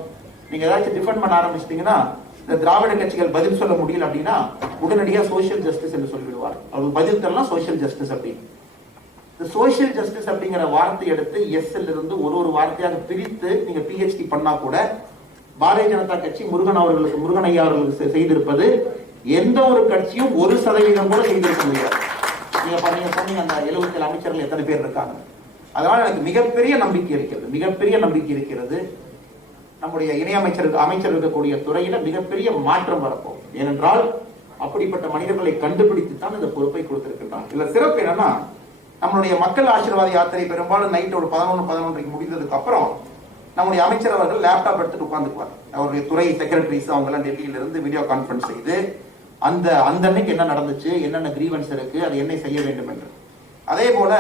நீங்க ஏதாச்சும் டிஃபெண்ட் பண்ண ஆரம்பிச்சிட்டீங்கன்னா இந்த திராவிட கட்சிகள் பதில் சொல்ல முடியல அப்படின்னா உடனடியா சோசியல் ஜஸ்டிஸ் என்று சொல்லிவிடுவார். அவர்கள் பதில் தரலாம் சோசியல் ஜஸ்டிஸ் அப்படின்னு. இந்த சோசியல் ஜஸ்டிஸ் அப்படிங்கிற வார்த்தை எடுத்து எஸ்ல இருந்து ஒரு வார்த்தையாக பிரித்து நீங்க PhD பண்ணா கூட பாரதிய ஜனதா கட்சி முருகன் ஐயா அவர்களுக்கு செய்திருப்பது எந்த ஒரு கட்சியும் 1% கூட செய்திருக்க முடியாது. நீங்க சொன்னீங்க அந்த 77 அமைச்சர்கள் எத்தனை பேர் இருக்காங்க. அதனால எனக்கு மிகப்பெரிய நம்பிக்கை இருக்கிறது. நம்முடைய அமைச்சர் இருக்கக்கூடிய துறையில மிகப்பெரிய மாற்றம் வரப்போம். ஏனென்றால் அப்படிப்பட்ட மனிதர்களை கண்டுபிடித்து தான் இந்த பொறுப்பை கொடுத்திருக்கின்றார். இதுல சிறப்பு என்னன்னா, நம்மளுடைய மக்கள் ஆசீர்வாத யாத்திரை பெரும்பாலும் நைட் ஒரு 11:11 முடிந்ததுக்கு அப்புறம் நம்முடைய அமைச்சர் அவர்கள் லேப்டாப் எடுத்துட்டு உட்காந்துக்குவார். அவருடைய துறை செக்ரட்டரிஸ் அவங்க எல்லாம் டெல்லியில இருந்து வீடியோ கான்பரன்ஸ் செய்து அந்த அன்னைக்கு என்ன நடந்துச்சு, என்னென்ன கிரீவன்ஸ் இருக்கு, அது என்ன செய்ய வேண்டும் என்று. அதே போல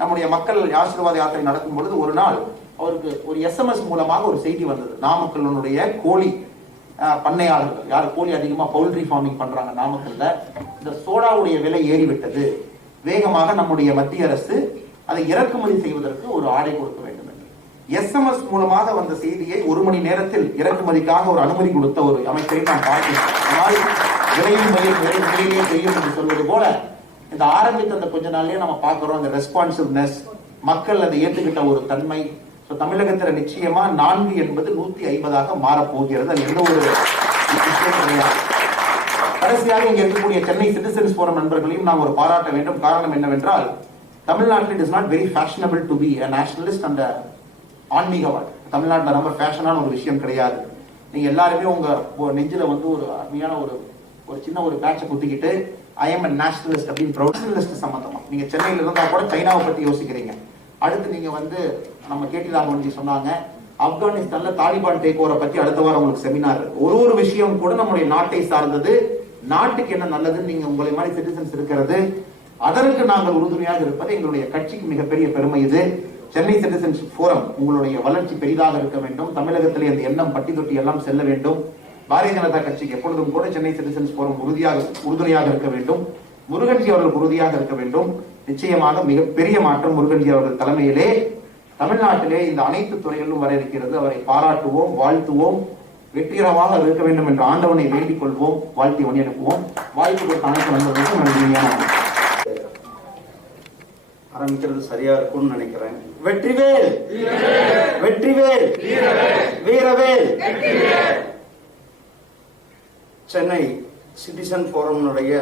நம்முடைய மக்கள் ஆசீர்வாத யாத்திரை நடக்கும் பொழுது ஒரு நாள் அவருக்கு ஒரு SMS மூலமாக ஒரு செய்தி வந்தது. நாமக்கல்லுடைய கோழி பண்ணையாளர்கள், யார் கோழி அதிகமா பவுல்ட்ரி ஃபார்மிங் பண்றாங்க நாமக்கல்ல, இந்த சோடாவுடைய விலை ஏறிவிட்டது, வேகமாக நம்முடைய மத்திய அரசு அதை இறக்குமதி செய்வதற்கு ஒரு ஆணை கொடுக்க வேண்டும் என்று. SMS மூலமாக வந்த செய்தியை 1 மணி நேரத்தில் இறக்குமதிக்காக ஒரு அனுமதி கொடுத்த ஒரு அமைச்சரை நாம் பார்க்கிறோம். ஆனால் விலையும் விலையிலே செய்யும் என்று சொல்வது போல இந்த ஆரம்பித்த அந்த கொஞ்ச நாள்லயே நம்ம பார்க்கிறோம் அந்த ரெஸ்பான்சிவ்னஸ், மக்கள் அதை ஏற்றுக்கிட்ட ஒரு தன்மை. தமிழகத்துல நிச்சயமா 4 என்பது 150ஆக மாறப்போகிறது. அது எந்த ஒரு விஷயம் கிடையாது. கடைசியாக இங்க இருக்கக்கூடிய சென்னை சிட்டிசன்ஸ் போரம் நண்பர்களையும் நாம் ஒரு பாராட்ட வேண்டும். காரணம் என்னவென்றால் தமிழ்நாட்டில் it is not very fashionable to be a nationalist and ஆன்மீகவாதி. தமிழ்நாட்டில் ரொம்ப ஃபேஷனான ஒரு விஷயம் கிடையாது. நீங்க எல்லாருமே உங்க நெஞ்சில வந்து ஒரு அருமையான ஒரு சின்ன ஒரு பேட்சை குத்திக்கிட்டு ஐ எம் a nationalist அப்படின்னு ப்ரொஃபஷனலிஸ்ட் சம்பந்தமா நீங்க சென்னையில இருந்தா கூட சைனாவை பத்தி யோசிக்கிறீங்க. அடுத்து நீங்க வந்து நம்ம கேடி ராமன்ஜி சொன்னாங்க ஆப்கானிஸ்தான்ல தாலிபான் டேக் ஓவரை பத்தி அடுத்த வாரம் உங்களுக்கு செமினார். ஒரு விஷயம் கூட நம்முடைய நாட்டை சார்ந்தது, நாட்டுக்கு என்ன நல்லதுன்னு நீங்க உங்களை மாதிரி சிட்டிசன்ஸ் இருக்கிறது, அதற்கு நாங்கள் உறுதுணையாக இருப்பது எங்களுடைய கட்சிக்கு மிகப்பெரிய பெருமை. இது சென்னை சிட்டிசன்ஸ் போரம் உங்களுடைய வளர்ச்சி பெரிதாக இருக்க வேண்டும். தமிழகத்திலே அந்த எண்ணம் பட்டி தொட்டி எல்லாம் செல்ல வேண்டும். பாரதிய ஜனதா கட்சிக்கு எப்பொழுதும் கூட சென்னை சிட்டிசன்ஸ் போரம் உறுதுணையாக இருக்க வேண்டும். முருகன்ஜி அவர்கள் உறுதியாக இருக்க வேண்டும். நிச்சயமாக மிகப்பெரிய மாற்றம் முருகன்ஜி அவர்கள் தலைமையிலே தமிழ்நாட்டிலே இந்த அனைத்து துறைகளிலும் வர இருக்கிறது. அவரை பாராட்டுவோம், வாழ்த்துவோம், வெற்றிகரமாக இருக்க வேண்டும் என்று ஆண்டவனை வேண்டிக் கொள்வோம், வாழ்த்தி வழி அனுப்புவோம். வாய்ப்பு கொடுத்த அனைத்து நண்பர்களுக்கும் நன்றியான ஆரம்பிக்கிறது சரியா இருக்கும்னு நினைக்கிறேன். வெற்றிவேல், வெற்றிவேல், வீரவேல். சென்னை சிட்டிசன் போரம்னுடைய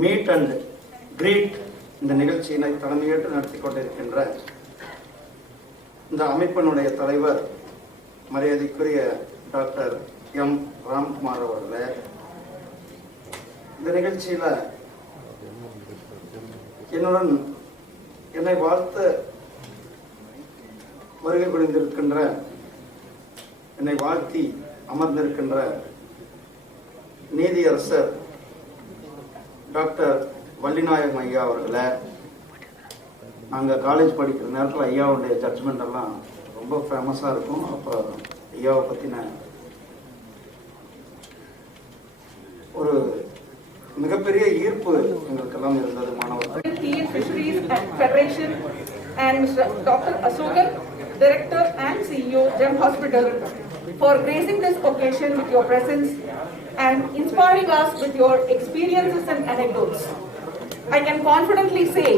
மீட் அண்ட் கிரீட் இந்த நிகழ்ச்சியினை தலைமையேற்று நடத்தி கொண்டிருக்கின்ற இந்த அமைப்பினுடைய தலைவர் மரியாதைக்குரிய டாக்டர் எம் ராம்குமார் அவர்களே, இந்த நிகழ்ச்சியில என்னுடன் என்னை வாழ்த்து வருகை புரிந்திருக்கின்ற, என்னை வாழ்த்தி அமர்ந்திருக்கின்ற நீதியரசர் டாக்டர் வள்ளிநாயகம் ஐயா அவர்களை, நாங்கள் காலேஜ் படிக்கிற நேரத்தில் ஐயாவுடைய ஜட்ஜ்மெண்ட் எல்லாம் ரொம்ப ஃபேமஸாக இருக்கும். அப்போ ஐயாவை பற்றின ஒரு மிகப்பெரிய ஈர்ப்பு எங்களுக்கெல்லாம் இருந்தது மாணவர்கள். Federation and Mr. Dr. Asokan, Director and CEO, Gem Hospital, for gracing this occasion with your presence and inspiring us with your experiences and anecdotes. I can confidently say